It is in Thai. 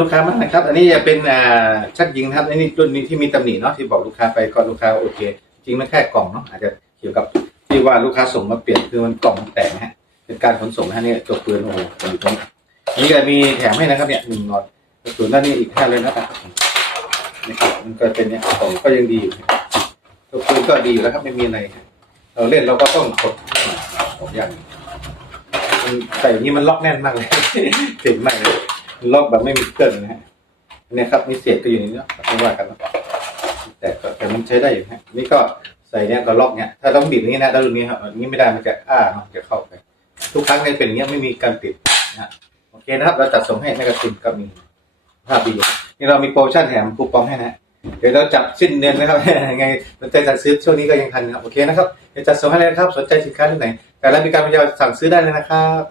ลูกค้ามากนะครับ อันนี้จะเป็นอ่าชักยิงนะครับอันนี้รุ่นนี้ที่มีตำหนิเนาะที่บอกลูกค้าไปก็ลูกค้าโอเค จริงมันแค่กล่องเนาะอาจจะเกี่ยวกับที่ว่าลูกค้าส่งมาเปลี่ยนคือมันกล่องแตกนะฮะเป็นการขนส่งนะฮะเนี่ยจบปืนโอ้โหอยู่ตรงนี้นี่ก็มีแถมให้นะครับเนี่ยหนึ่งหลอดกระสุนด้านนี้อีกห้าเลยนะครับนะครับมันก็เป็นเนี่ยกล่องก็ยังดีอยู่จบปืนก็ดีอยู่แล้วครับไม่มีอะไรเราเล่นเราก็ต้องกดออกยากมันใส่อย่างนี้มันล็อกแน่นมากเลยเจ๋งมากเลย ล็อกแบบไม่มีเครื่องนะฮะเนี่ยครับมีเศษก็อยู่ในนี้เนะไม่ว่ากันนะแต่แต่มันใช้ได้อยู่ฮะนี่ก็ใส่เนี่ยก็ล็อกเนี่ยถ้าต้องบีบอย่างนี้นะถ้ารุ่นนี้ครับอย่างนี้ไม่ได้มันจะอ้าเนาะจะเข้าไป ทุกครั้งเนี่ยเป็นอย่างเงี้ยไม่มีการติดนะฮะโอเคนะครับ เราจัดส่งให้แมกกาซีนก็มีภาพดีนี่เรามีโปรโมชั่นแถมคูปองให้นะฮะเดี๋ยวเราจับสิ้นเดือนนะครับยังไงสนใจสั่งซื้อช่วงนี้ก็ยังทันนะครับโอเคนะครับเดี๋ยวจัดส่งให้เลยครับ สนใจสินค้าที่ไหนแต่ละมีการพยายามสั่งซื้อได้เลยนะครับ